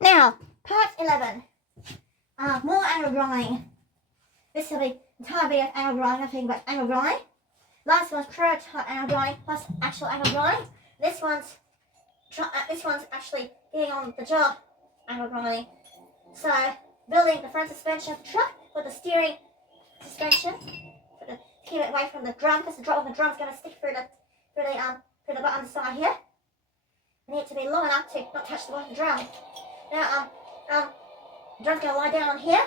Now, part 11. More angle drawing. This will be entire video of angle drawing, nothing but angle drawing. Last one's prototype angle drawing plus actual angle drawing. This one's actually getting on the job angle drawing. So, building the front suspension of the truck with the steering suspension to keep it away from the drum, because the drop of the drum is going to stick through the butt on the side here. I need it to be long enough to not touch the bottom drum. Now, the drum's going to lie down on here.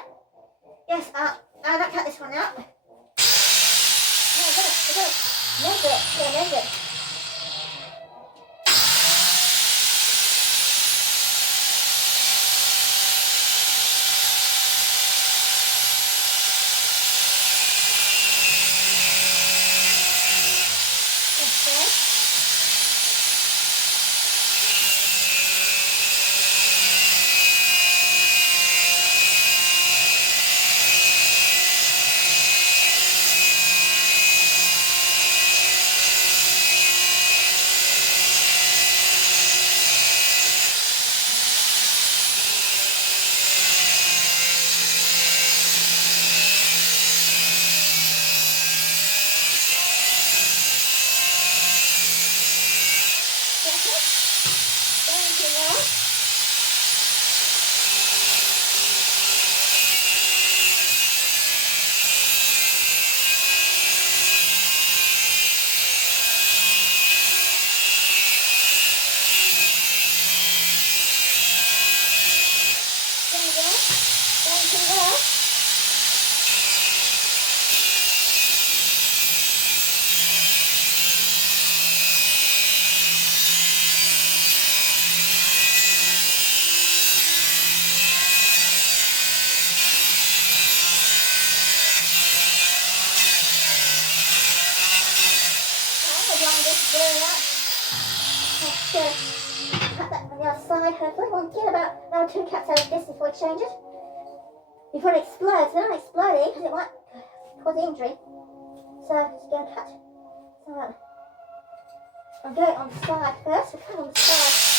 Yes, don't cut this one out. No, mend it. Cut that on the other side, hopefully. We'll get about another 2 cuts out of this before we change it. Before it explodes. It's not exploding because it might cause injury. So, just going to cut. So, I'll go on the side first. We'll cut on the side.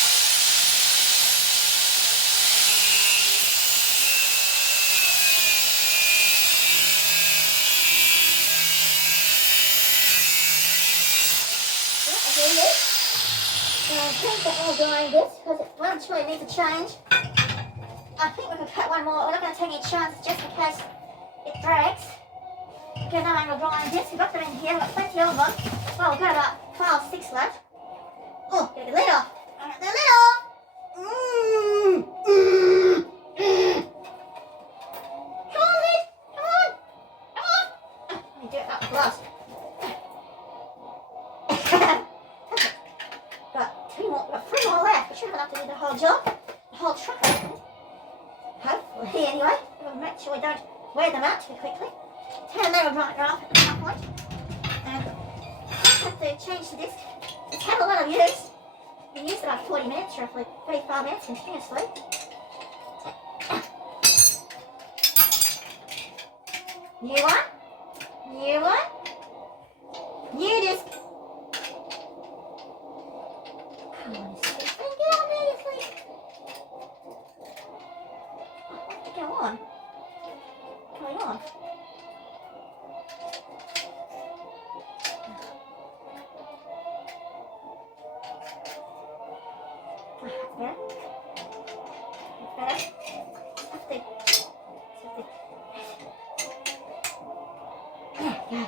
I'm drawing this because one truly needs a change. I think we could cut one more. We're not going to take any chances just in case it drags. Okay, now I'm drawing this. We've got them in here. We've got plenty of them. Well, we've got about 5 or 6 left. Oh, get the lid off. I got the lid off. Come on, lid. Come on. Let me do it out with gloves. Got 3 more left. We should have enough to do the whole job. The whole truck. Hopefully, anyway. We'll make sure we don't wear them out too quickly. Turn them right off at some point. And just have to change the disc. It's had a lot of use. We used it about 40 minutes, roughly 35 minutes continuously. New one. New one. New disc. Come on, this thing, get on there, this thing. Go on. Going on. Better. Better. Something. There we go.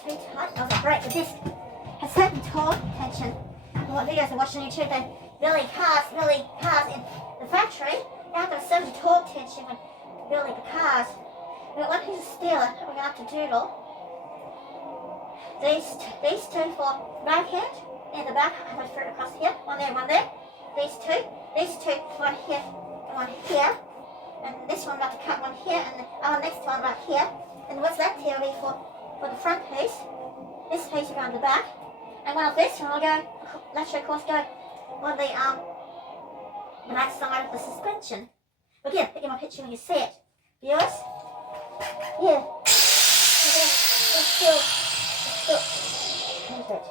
Too tight. Oh, the brake. The disc has certain torque tension. What videos I watch on YouTube, they building cars in the factory. They have got a certain torque tension when building the cars. We've got one piece of steel that we're going to have to doodle. These 2 for back end, and the back, I have it across here, one there. These two, one here, and one here. And this one, I'm about to cut one here, and the next one right here. And what's left here will be for the front piece. This piece will go on the back. And one of this one will go, left show course go on the right side of the suspension. But yeah, pick my picture when you see it. Viewers? Yeah. Let's still. Change it.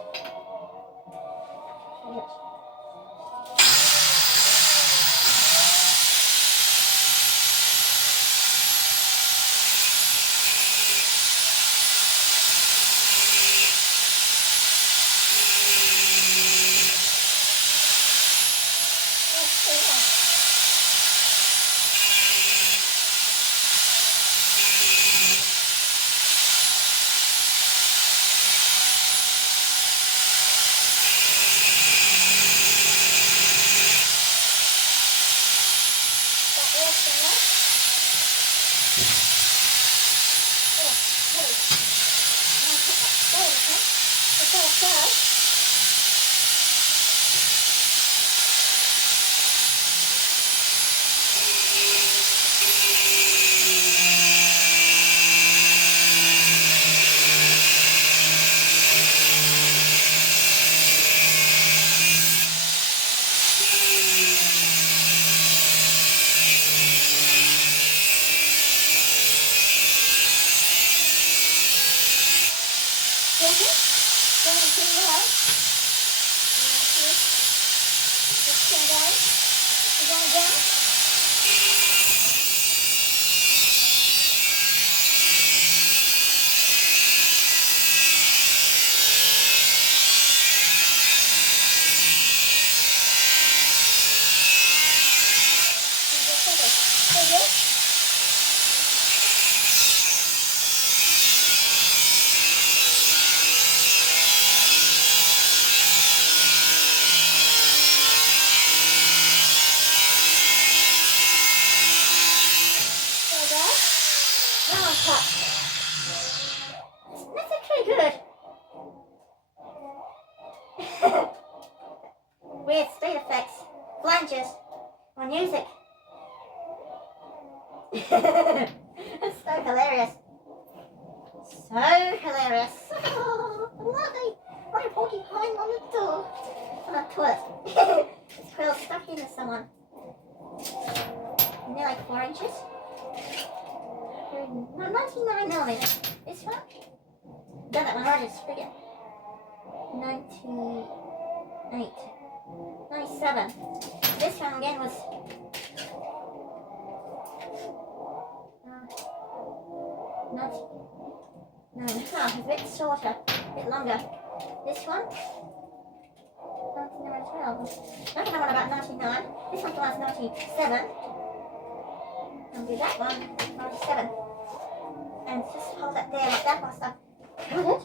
That's actually good. Weird speed effects, flanges, or music. It's so hilarious. So hilarious. What a porcupine on the door. On the toilet. This quill's stuck into someone. And they're like 4 inches. No, 99 millimeters. This one? Done that one already, it's bigger. 98. 97. This one again was 99. It's a bit shorter, a bit longer. This one? 99 as well. I think I want about 99. This one was 97. I'll do that one, 97. And just hold that there like that whilst I cut it.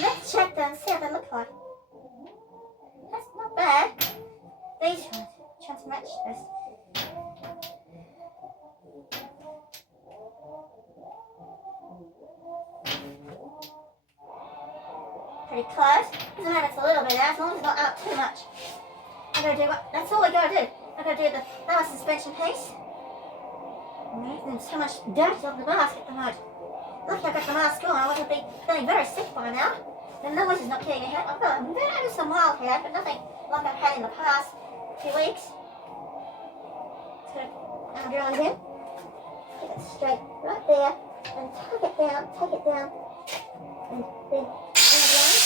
Let's check them and see how they look like. That's not bad. These ones, trying to match this. Pretty close. Doesn't matter, it's a little bit out, as long as it's not out too much. I'm gonna do what? That's all we gotta do. I'm gonna do the lower suspension piece. There's so much dirt on the mask at the moment. Lucky I got the mask on, I would be feeling very sick by now. The noise is not killing me. I've got some mild hair, but nothing like I've had in the past few weeks. So I'm drawing in. Get it straight right there and take it down, and then underline.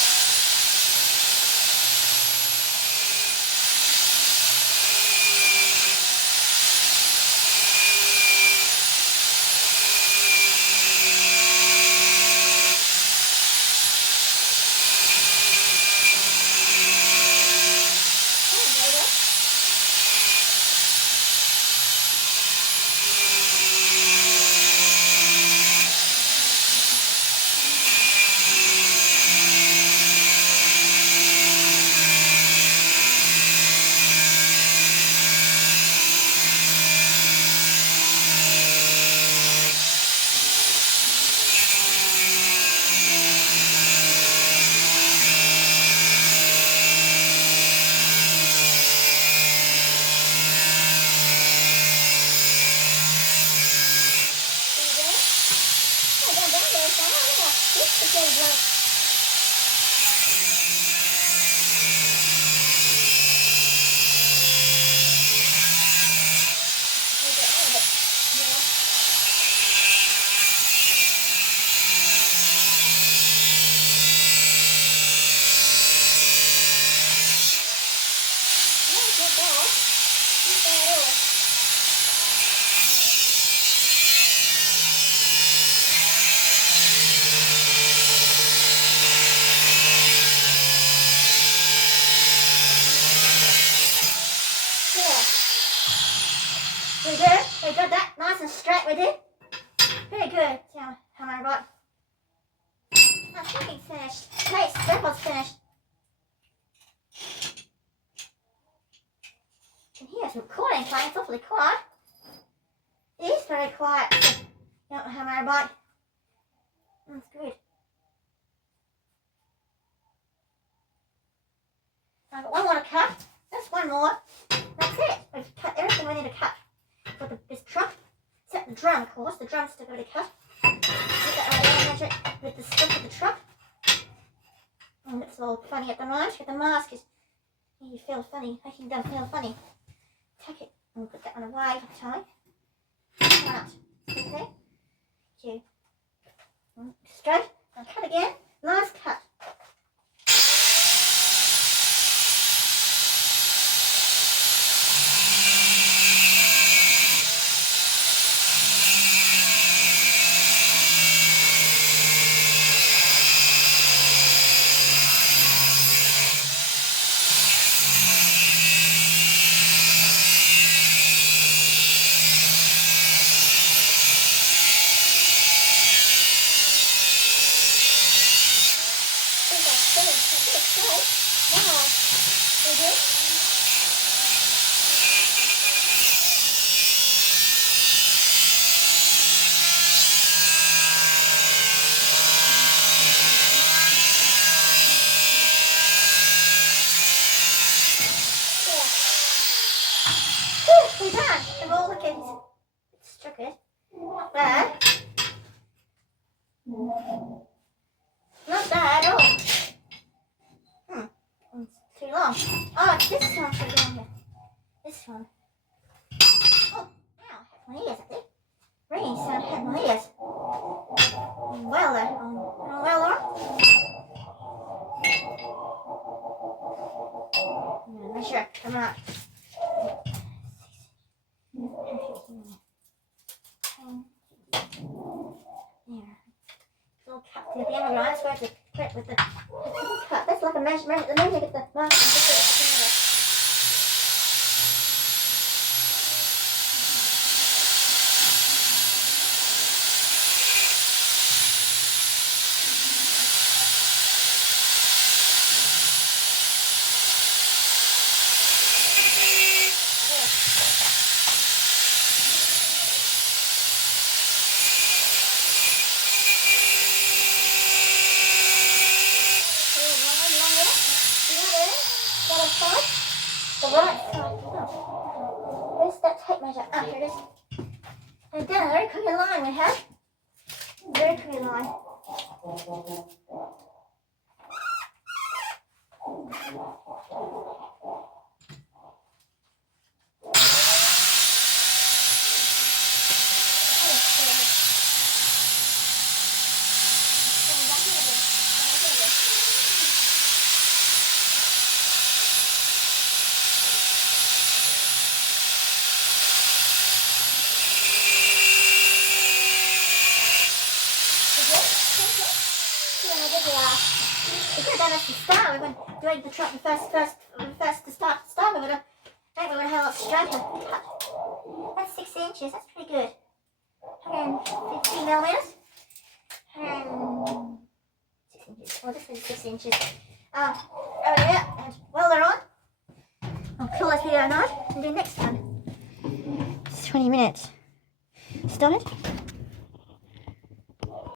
We do. We got that nice and straight. We did. Very good. Now, am I right? I think it's finished. Okay, that was finished. You can hear some recording playing. It's awfully quiet. It is very quiet. You don't have my right. That's good. I've got one more to cut. Just one more. That's it. We've cut everything we need to cut for this truck. Except the drum, of course. The drum's still going to be cut. Get that right there, measure it with the stuff of the truck. And it's all funny at the moment. But the mask is, you feel funny, making them feel funny. Take it and put that one away for time. Right. Okay. Two. Straight. And cut again. Last cut. We're done. We've all looked at it's struck it. Not bad. Not bad at all. It's too long. Oh, it's this one for down here. This one. Oh, ow, I had my ears, I think. Ringing sound had my ears. Well there. Well there. I'm not sure. Come on. Little cut to the other line, so I have to put with the cut. That's like a measurement. The measure get the mark and just put it together. The right side. Where's that tape measure? Ah, here it is. And down a very clear line we have. Very clear line. then at the start, we were doing the first to start, we would have, had a stroke. That's 6 inches, that's pretty good. 150 millimeters. 6 inches. Oh, this is 6 inches. Over there, and welder on. I'll call this video a night and do the next one. It's 20 minutes. Started.